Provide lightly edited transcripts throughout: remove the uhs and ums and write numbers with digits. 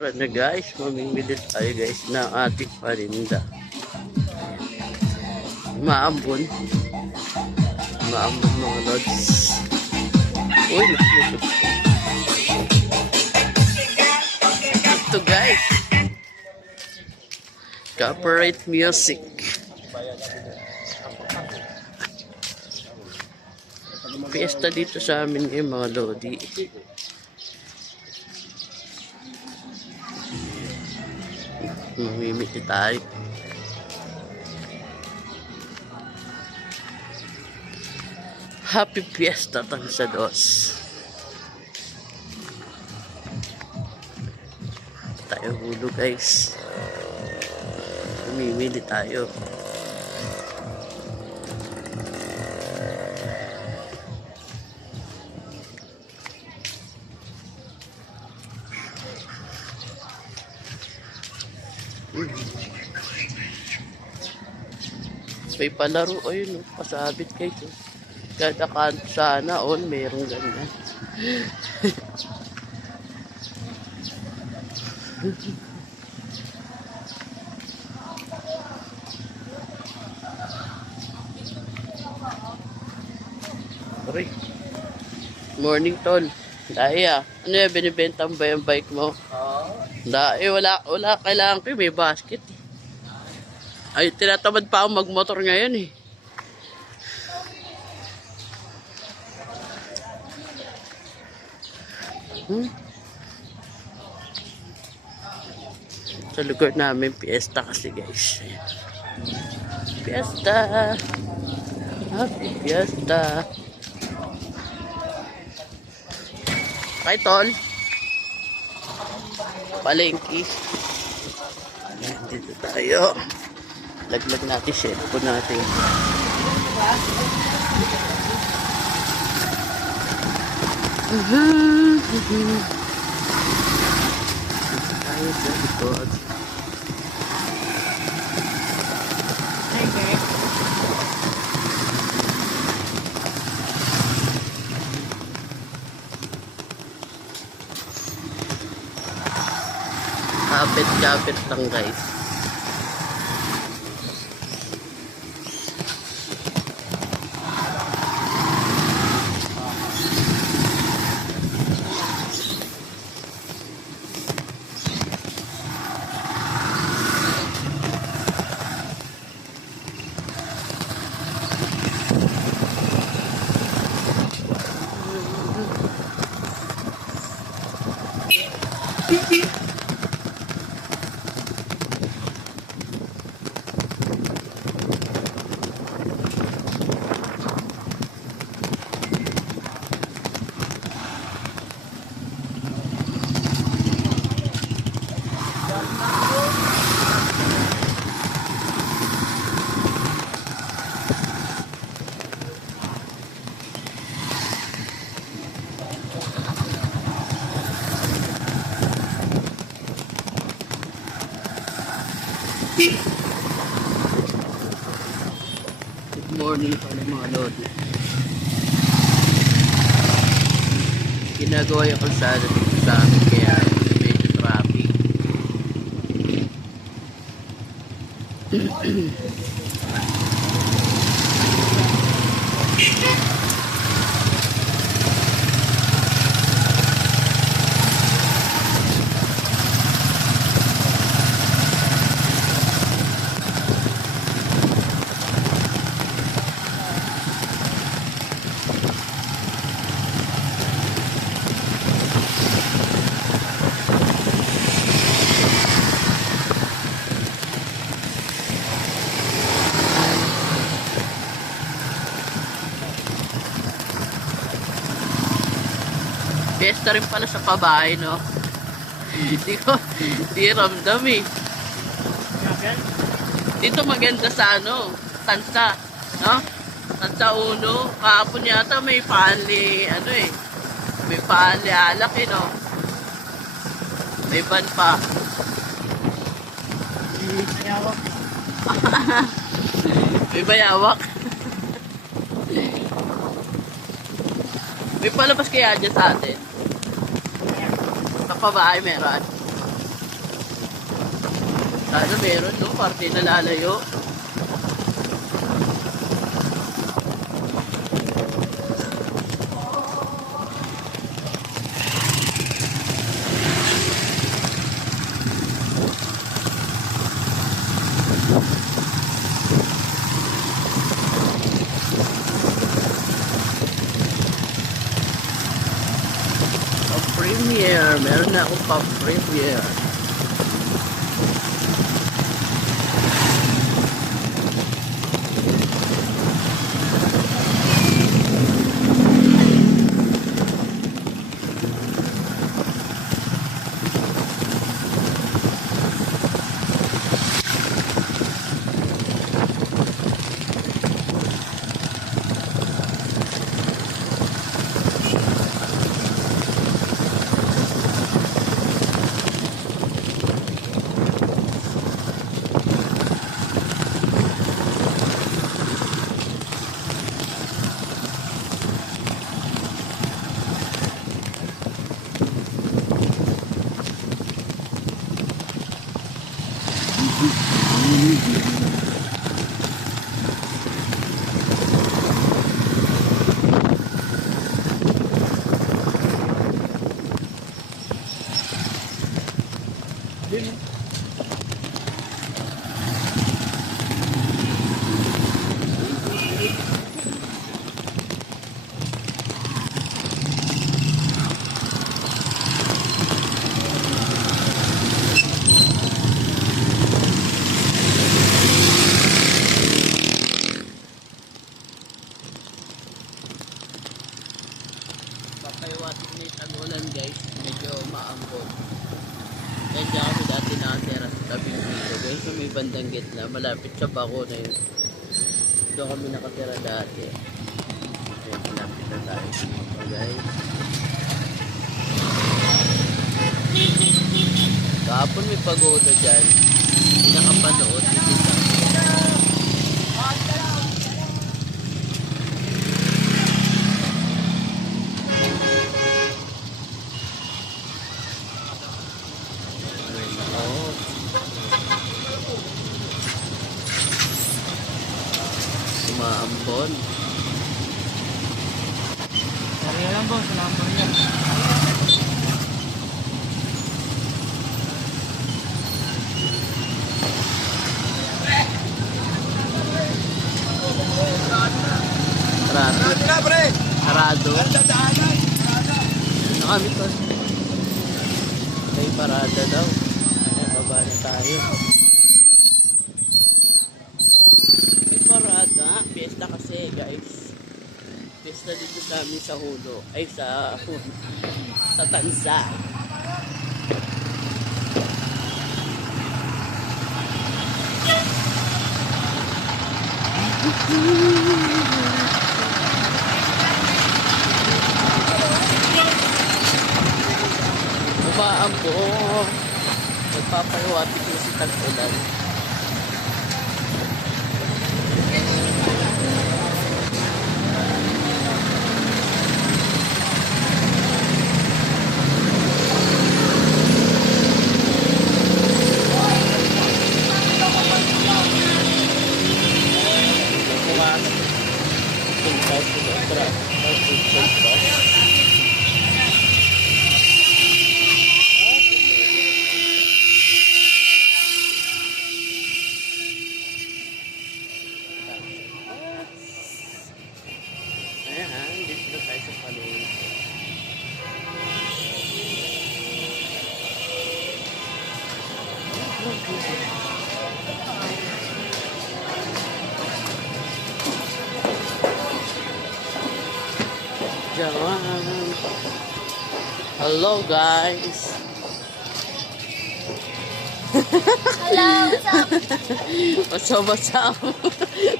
Tara na guys, mamimili tayo guys ng ating paninda. Maambon. Maambon mga lods. Uy, nakikita. Ito guys. Copyright music. Fiesta dito sa amin yung mga lodi. Mamimili tayo. Happy Fiesta Tansados. Tayo hulo guys. Mamimili tayo. May palaro o yun, pasabit guys. Kada kanto sana all mayroong ganyan. Sorry. Morning tol. Daya, ano yan, binibenta mo ba yung bike mo? Daya, wala kailangan ko, may basket. Ay, tinatamad pa ako magmotor ngayon eh. Sa lugar namin, fiesta kasi guys. Fiesta! Happy Fiesta! Kay tol. Palengke. Dito tayo. Laglag natin cellphone natin. Tayo sa likod. Kapit-kapit lang guys. Good morning pala mga lodi. Ginagawa yung kalsada dito sa amin kaya medyo traffic. Fiesta rin pala sa pabahay, no? Di ramdam eh. Dito maganda sa ano, Tansa, no? Tansa Uno. Kahapon yata may paali, ano eh. May paali alak eh, no? May ban pa. May bayawak. May palabas kaya dyan sa atin. Sa pabahay meron. Sana meron, no? Parte na lalayo. Premiere. Meron na akong pa-premiere. Papaywating may tagulan guys, medyo maambon. Kaya dyan kami dati nakatera sa tabing dito guys, sa may bandang gitna, malapit sa bako na yun. Doon kami nakatera dati. Kaya malapit na tayo dito guys. Kahapon may pagoda dyan, hindi nakapanood. Maambon. Sari lang boss, naambon niya. Sarado. Sarado. Ano kami to? May parada daw. Ay, baba na tayo. Parada, fiesta kasi guys. Fiesta dito sa amin sa Hulo. Ay sa Tanza. Umaan po. Nagpapayawati ko si Tag-ulan. Ayan, dito na tayo sa palengke. Hello guys. Hello, what's up? What's up?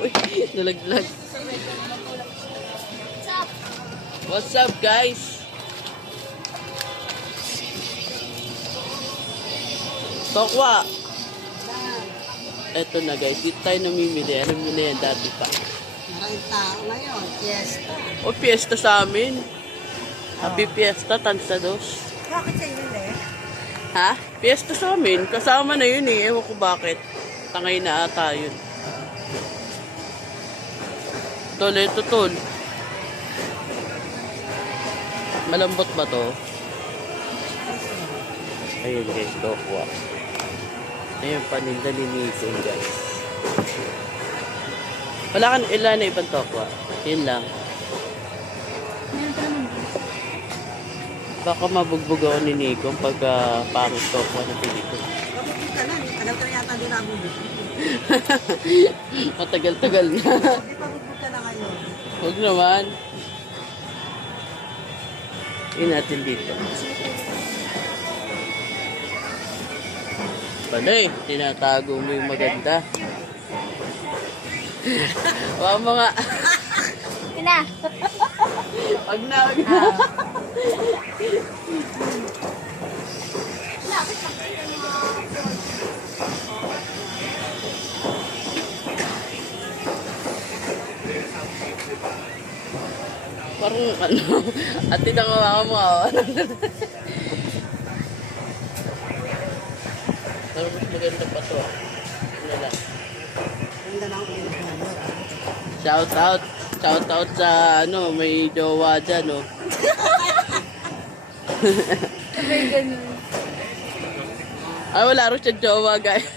Uy, nalaglag. What's up? What's up guys? Tokwa. Eto na guys, dito tayo namimili. Alam mo na yan dati pa. Maraming tao ngayon, fiesta. O, fiesta sa amin. Happy Fiesta, Tansa Dos. Bakit sa inyo eh? Ha? Fiesta sa amin. Kasama na yun eh. Ewan ko bakit. Tangay na ata yun. Tol, ito tol. Malambot ba to? Ayun guys, dokwa. Ayun, paninda ni Nico guys. Wala ka ilan na ibang tokwa. Yun lang. Baka mabugbog ako ni Nico pag pangit tokwa na pili ko. Kapag ka na, alam ka na yata din ako. Matagal-tagal na. Hindi pa bugbog ka na ngayon. Huwag naman. Yun natin dito. Balay, tinatago mo yung maganda. Wala mga... Ina. Wag na, wag na. Parang ano, ati na nga mo. Pero mas maganda pa to. Ano lang. Ganda na ako pinagmano. Shout out sa ano, may jowa dyan, oh. Sabay ganun. Ay, wala rin siyang jowa, guys.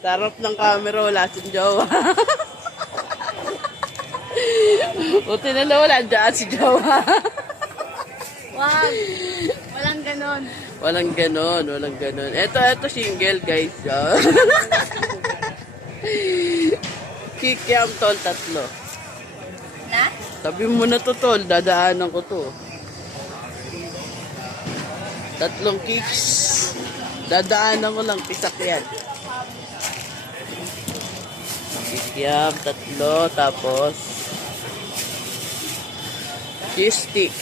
Sa harap ng camera, wala siyang jowa. Buti na wala dyan si jowa. Wag. Walang ganon. Walang ganon. Ito single, guys. Oh. Kikiam tol, 3. Na? Sabi mo na to, tol. Dadaanan ko to. 3 kicks. Dadaanan ko lang. Pisak yan. Kikiam, 3. Tapos, cheese stick.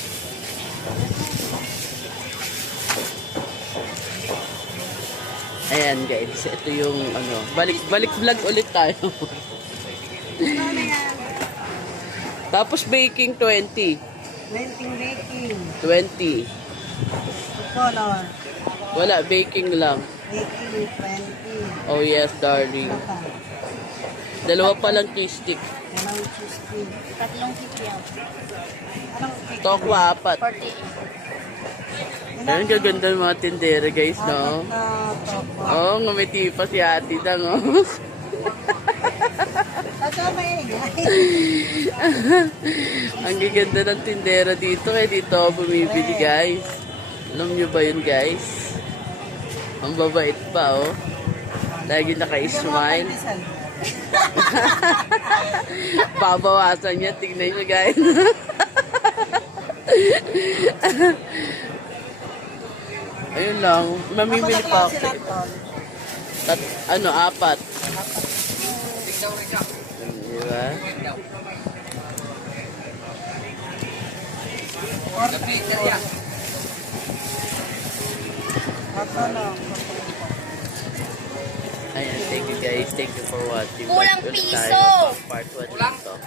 Ayan guys, ito yung ano, balik vlog ulit tayo. Ano yan? Tapos baking 20. Baking. 20. Color. Wala, baking lang. Baking 20. Oh yes, darling. Ano pa? 2 pa lang cheese stick. Dalawang cheese cream. 3 kikyaw. Anong cake? Tokwa 4. 48. Ayan, gaganda ng mga tindera guys, no? Tokwa. Oh, ngumiti pa si ate dang, oh. Kasama eh, guys. Ang gaganda ng tindera dito, eh. Dito ako bumibili, guys. Alam nyo ba yun, guys? Ang babait pa, oh. Lagi naka-smile. Babawasan niya, tignan nyo, guys. Ayun lang, mamimili pa ako. 4. Diba? Ayan, thank you guys. Thank you for watching. Kulang Balik ulit piso! tayo sa Part 1 dito.